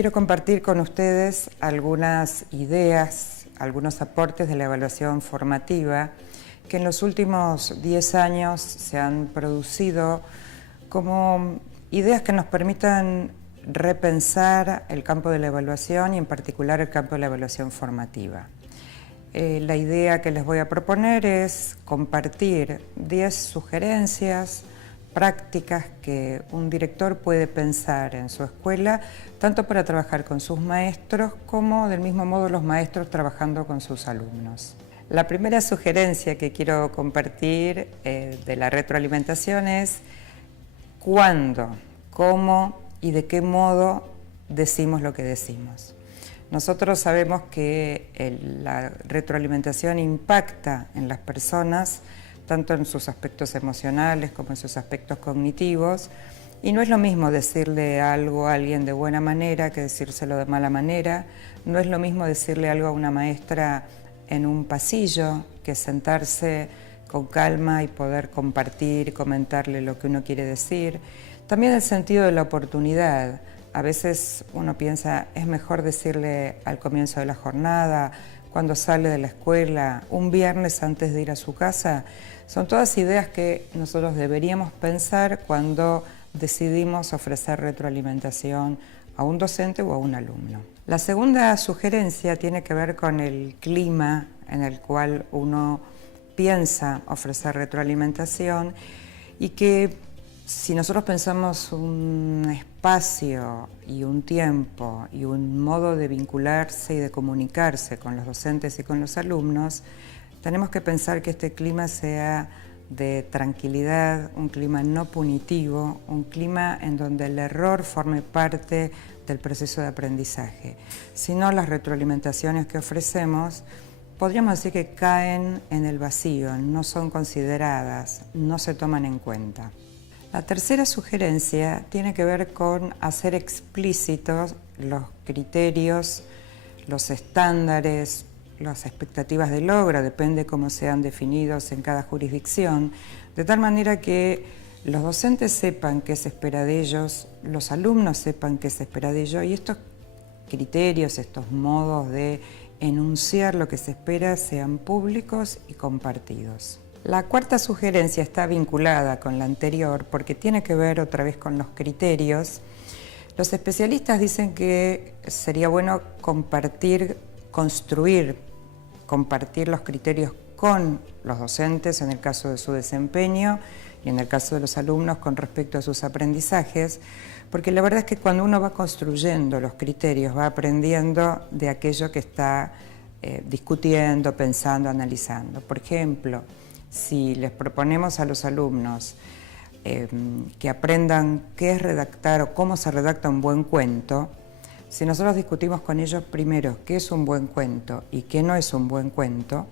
quiero compartir con ustedes algunas ideas, algunos aportes de la evaluación formativa que en los últimos 10 años se han producido como ideas que nos permitan repensar el campo de la evaluación y en particular el campo de la evaluación formativa. La idea que les voy a proponer es compartir 10 sugerencias prácticas que un director puede pensar en su escuela, tanto para trabajar con sus maestros como del mismo modo los maestros trabajando con sus alumnos. La primera sugerencia que quiero compartir de la retroalimentación es cuándo, cómo y de qué modo decimos lo que decimos. Nosotros sabemos que la retroalimentación impacta en las personas, tanto en sus aspectos emocionales como en sus aspectos cognitivos, y no es lo mismo decirle algo a alguien de buena manera que decírselo de mala manera, no es lo mismo decirle algo a una maestra en un pasillo que sentarse con calma y poder compartir, comentarle lo que uno quiere decir. También el sentido de la oportunidad. A veces uno piensa, es mejor decirle al comienzo de la jornada, cuando sale de la escuela, un viernes antes de ir a su casa. Son todas ideas que nosotros deberíamos pensar cuando decidimos ofrecer retroalimentación a un docente o a un alumno. La segunda sugerencia tiene que ver con el clima en el cual uno piensa ofrecer retroalimentación y que si nosotros pensamos un espacio y un tiempo y un modo de vincularse y de comunicarse con los docentes y con los alumnos, tenemos que pensar que este clima sea de tranquilidad, un clima no punitivo, un clima en donde el error forme parte del proceso de aprendizaje. Si no, las retroalimentaciones que ofrecemos podríamos decir que caen en el vacío, no son consideradas, no se toman en cuenta. La tercera sugerencia tiene que ver con hacer explícitos los criterios, los estándares, las expectativas de logro, depende cómo sean definidos en cada jurisdicción, de tal manera que los docentes sepan qué se espera de ellos, los alumnos sepan qué se espera de ellos y estos criterios, estos modos de enunciar lo que se espera sean públicos y compartidos. La cuarta sugerencia está vinculada con la anterior porque tiene que ver otra vez con los criterios. Los especialistas dicen que sería bueno compartir los criterios con los docentes en el caso de su desempeño y en el caso de los alumnos con respecto a sus aprendizajes, porque la verdad es que cuando uno va construyendo los criterios va aprendiendo de aquello que está discutiendo, pensando, analizando. Por ejemplo, si les proponemos a los alumnos que aprendan qué es redactar o cómo se redacta un buen cuento, si nosotros discutimos con ellos primero qué es un buen cuento y qué no es un buen cuento,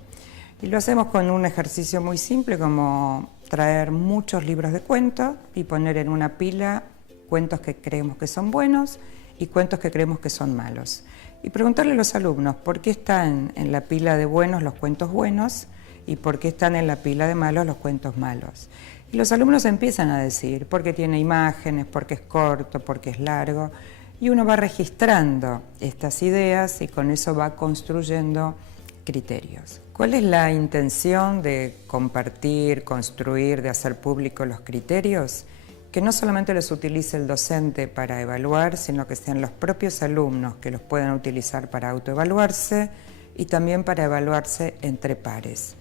y lo hacemos con un ejercicio muy simple como traer muchos libros de cuentos y poner en una pila cuentos que creemos que son buenos y cuentos que creemos que son malos. Y preguntarle a los alumnos por qué están en la pila de buenos los cuentos buenos y por qué están en la pila de malos los cuentos malos. Y los alumnos empiezan a decir porque tiene imágenes, porque es corto, porque es largo, y uno va registrando estas ideas y con eso va construyendo criterios. ¿Cuál es la intención de compartir, construir, de hacer público los criterios? Que no solamente los utilice el docente para evaluar, sino que sean los propios alumnos que los puedan utilizar para autoevaluarse y también para evaluarse entre pares.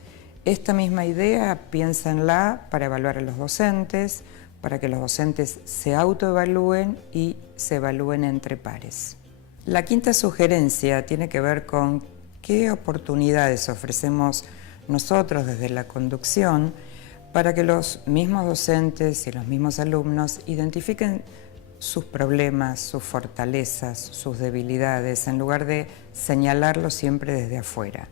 Esta misma idea piénsenla para evaluar a los docentes, para que los docentes se autoevalúen y se evalúen entre pares. La quinta sugerencia tiene que ver con qué oportunidades ofrecemos nosotros desde la conducción para que los mismos docentes y los mismos alumnos identifiquen sus problemas, sus fortalezas, sus debilidades, en lugar de señalarlos siempre desde afuera.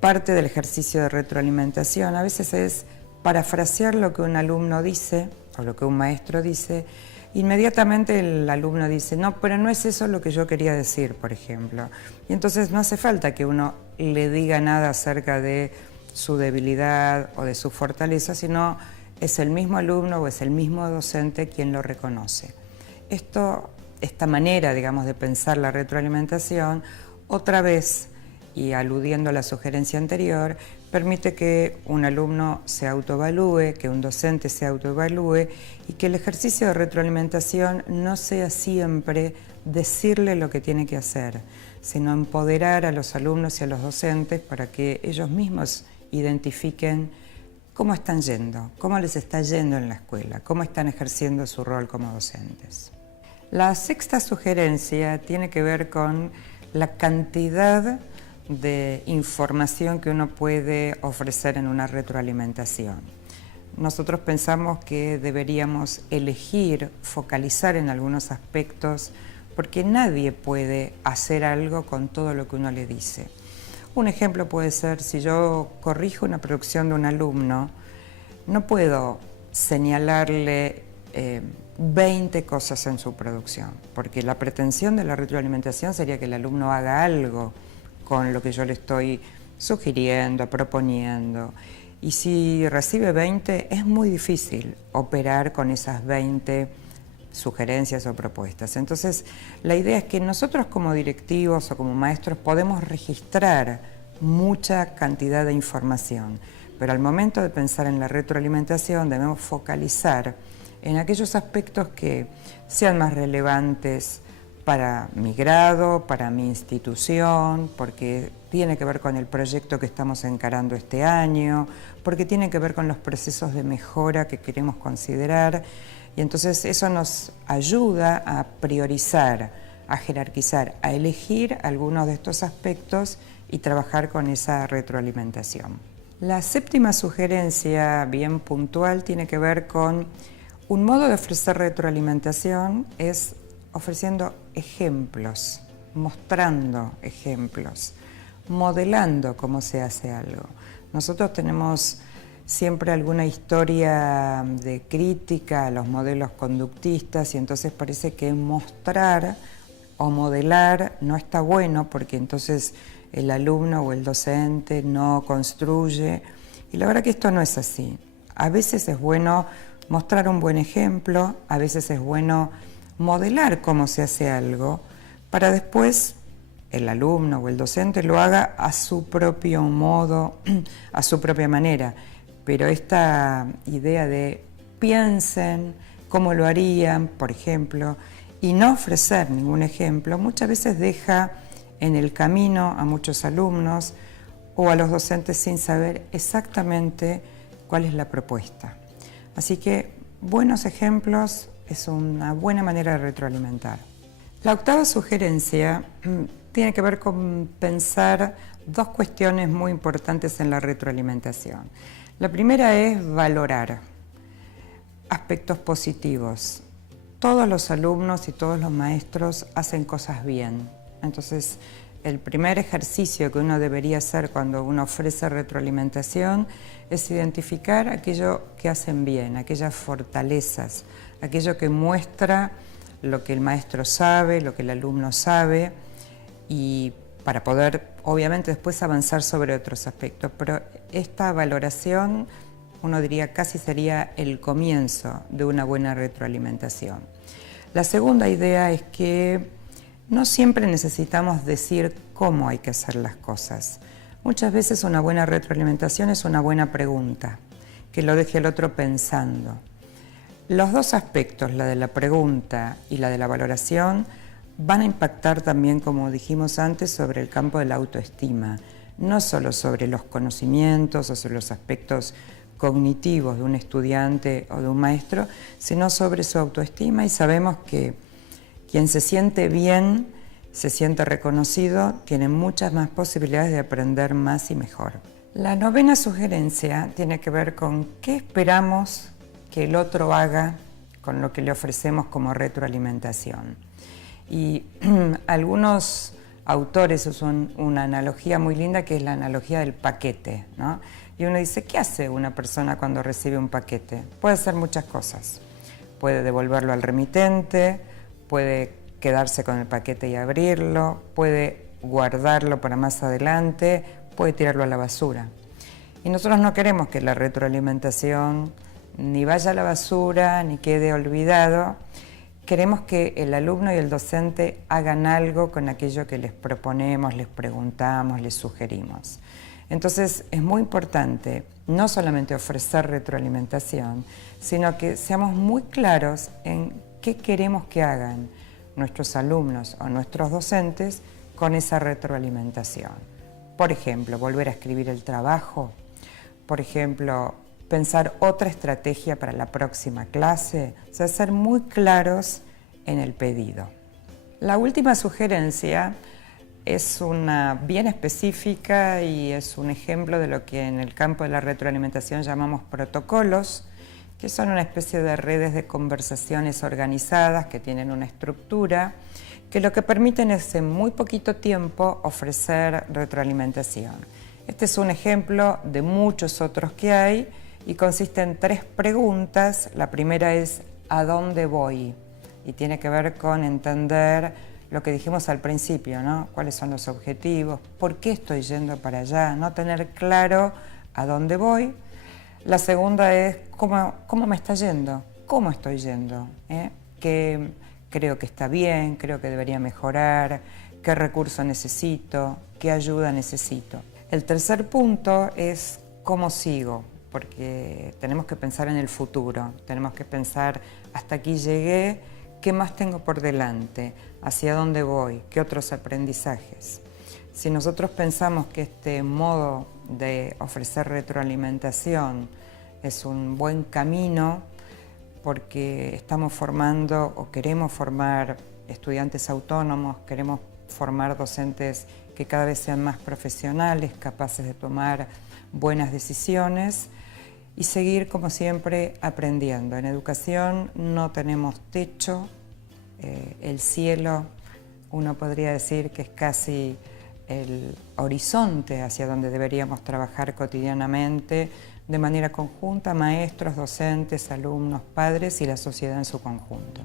Parte del ejercicio de retroalimentación a veces es parafrasear lo que un alumno dice o lo que un maestro dice. Inmediatamente el alumno dice, no, pero no es eso lo que yo quería decir, por ejemplo. Y entonces no hace falta que uno le diga nada acerca de su debilidad o de su fortaleza, sino es el mismo alumno o es el mismo docente quien lo reconoce. Esto esta manera, digamos, de pensar la retroalimentación, otra vez, y aludiendo a la sugerencia anterior, permite que un alumno se autoevalúe, que un docente se autoevalúe y que el ejercicio de retroalimentación no sea siempre decirle lo que tiene que hacer, sino empoderar a los alumnos y a los docentes para que ellos mismos identifiquen cómo están yendo, cómo les está yendo en la escuela, cómo están ejerciendo su rol como docentes. La sexta sugerencia tiene que ver con la cantidad de información que uno puede ofrecer en una retroalimentación. Nosotros pensamos que deberíamos elegir, focalizar en algunos aspectos, porque nadie puede hacer algo con todo lo que uno le dice. Un ejemplo puede ser, si yo corrijo una producción de un alumno, no puedo señalarle 20 cosas en su producción, porque la pretensión de la retroalimentación sería que el alumno haga algo con lo que yo le estoy sugiriendo, proponiendo. Y si recibe 20, es muy difícil operar con esas 20 sugerencias o propuestas. Entonces, la idea es que nosotros como directivos o como maestros podemos registrar mucha cantidad de información, pero al momento de pensar en la retroalimentación debemos focalizar en aquellos aspectos que sean más relevantes para mi grado, para mi institución, porque tiene que ver con el proyecto que estamos encarando este año, porque tiene que ver con los procesos de mejora que queremos considerar, y entonces eso nos ayuda a priorizar, a jerarquizar, a elegir algunos de estos aspectos y trabajar con esa retroalimentación. La séptima sugerencia, bien puntual, tiene que ver con un modo de ofrecer retroalimentación es ofreciendo ejemplos, mostrando ejemplos, modelando cómo se hace algo. Nosotros tenemos siempre alguna historia de crítica a los modelos conductistas y entonces parece que mostrar o modelar no está bueno porque entonces el alumno o el docente no construye. Y la verdad que esto no es así. A veces es bueno mostrar un buen ejemplo, a veces es bueno modelar cómo se hace algo, para después el alumno o el docente lo haga a su propio modo, a su propia manera. Pero esta idea de piensen cómo lo harían, por ejemplo, y no ofrecer ningún ejemplo, muchas veces deja en el camino a muchos alumnos o a los docentes sin saber exactamente cuál es la propuesta. Así que buenos ejemplos es una buena manera de retroalimentar. La octava sugerencia tiene que ver con pensar dos cuestiones muy importantes en la retroalimentación. La primera es valorar aspectos positivos. Todos los alumnos y todos los maestros hacen cosas bien. Entonces, el primer ejercicio que uno debería hacer cuando uno ofrece retroalimentación es identificar aquello que hacen bien, aquellas fortalezas, aquello que muestra lo que el maestro sabe, lo que el alumno sabe, y para poder, obviamente, después avanzar sobre otros aspectos. Pero esta valoración, uno diría, casi sería el comienzo de una buena retroalimentación. La segunda idea es que no siempre necesitamos decir cómo hay que hacer las cosas. Muchas veces una buena retroalimentación es una buena pregunta, que lo deje al otro pensando. Los dos aspectos, la de la pregunta y la de la valoración, van a impactar también, como dijimos antes, sobre el campo de la autoestima, no solo sobre los conocimientos o sobre los aspectos cognitivos de un estudiante o de un maestro, sino sobre su autoestima, y sabemos que quien se siente bien, se siente reconocido, tiene muchas más posibilidades de aprender más y mejor. La novena sugerencia tiene que ver con qué esperamos que el otro haga con lo que le ofrecemos como retroalimentación. Y algunos autores usan una analogía muy linda que es la analogía del paquete, ¿no? Y uno dice, ¿qué hace una persona cuando recibe un paquete? Puede hacer muchas cosas. Puede devolverlo al remitente, puede quedarse con el paquete y abrirlo, puede guardarlo para más adelante, puede tirarlo a la basura. Y nosotros no queremos que la retroalimentación ni vaya a la basura, ni quede olvidado. queremos que el alumno y el docente hagan algo con aquello que les proponemos, les preguntamos, les sugerimos. Entonces es muy importante no solamente ofrecer retroalimentación, sino que seamos muy claros en qué queremos que hagan nuestros alumnos o nuestros docentes con esa retroalimentación. Por ejemplo, volver a escribir el trabajo, por ejemplo, pensar otra estrategia para la próxima clase, o sea, ser muy claros en el pedido. La última sugerencia es una bien específica y es un ejemplo de lo que en el campo de la retroalimentación llamamos protocolos, que son una especie de redes de conversaciones organizadas que tienen una estructura, que lo que permiten es en muy poquito tiempo ofrecer retroalimentación. Este es un ejemplo de muchos otros que hay y consiste en 3 preguntas. La primera es ¿a dónde voy? Y tiene que ver con entender lo que dijimos al principio, ¿no? ¿Cuáles son los objetivos? ¿Por qué estoy yendo para allá? No tener claro a dónde voy. La segunda es ¿cómo me está yendo? ¿Cómo estoy yendo? ¿Qué creo que está bien? ¿Creo que debería mejorar? ¿Qué recurso necesito? ¿Qué ayuda necesito? El tercer punto es ¿cómo sigo? Porque tenemos que pensar en el futuro, tenemos que pensar hasta aquí llegué, ¿qué más tengo por delante? ¿Hacia dónde voy? ¿Qué otros aprendizajes? Si nosotros pensamos que este modo de ofrecer retroalimentación es un buen camino porque estamos formando o queremos formar estudiantes autónomos, queremos formar docentes que cada vez sean más profesionales, capaces de tomar buenas decisiones y seguir, como siempre, aprendiendo. En educación no tenemos techo, el cielo, uno podría decir que es casi el horizonte hacia donde deberíamos trabajar cotidianamente, de manera conjunta, maestros, docentes, alumnos, padres y la sociedad en su conjunto.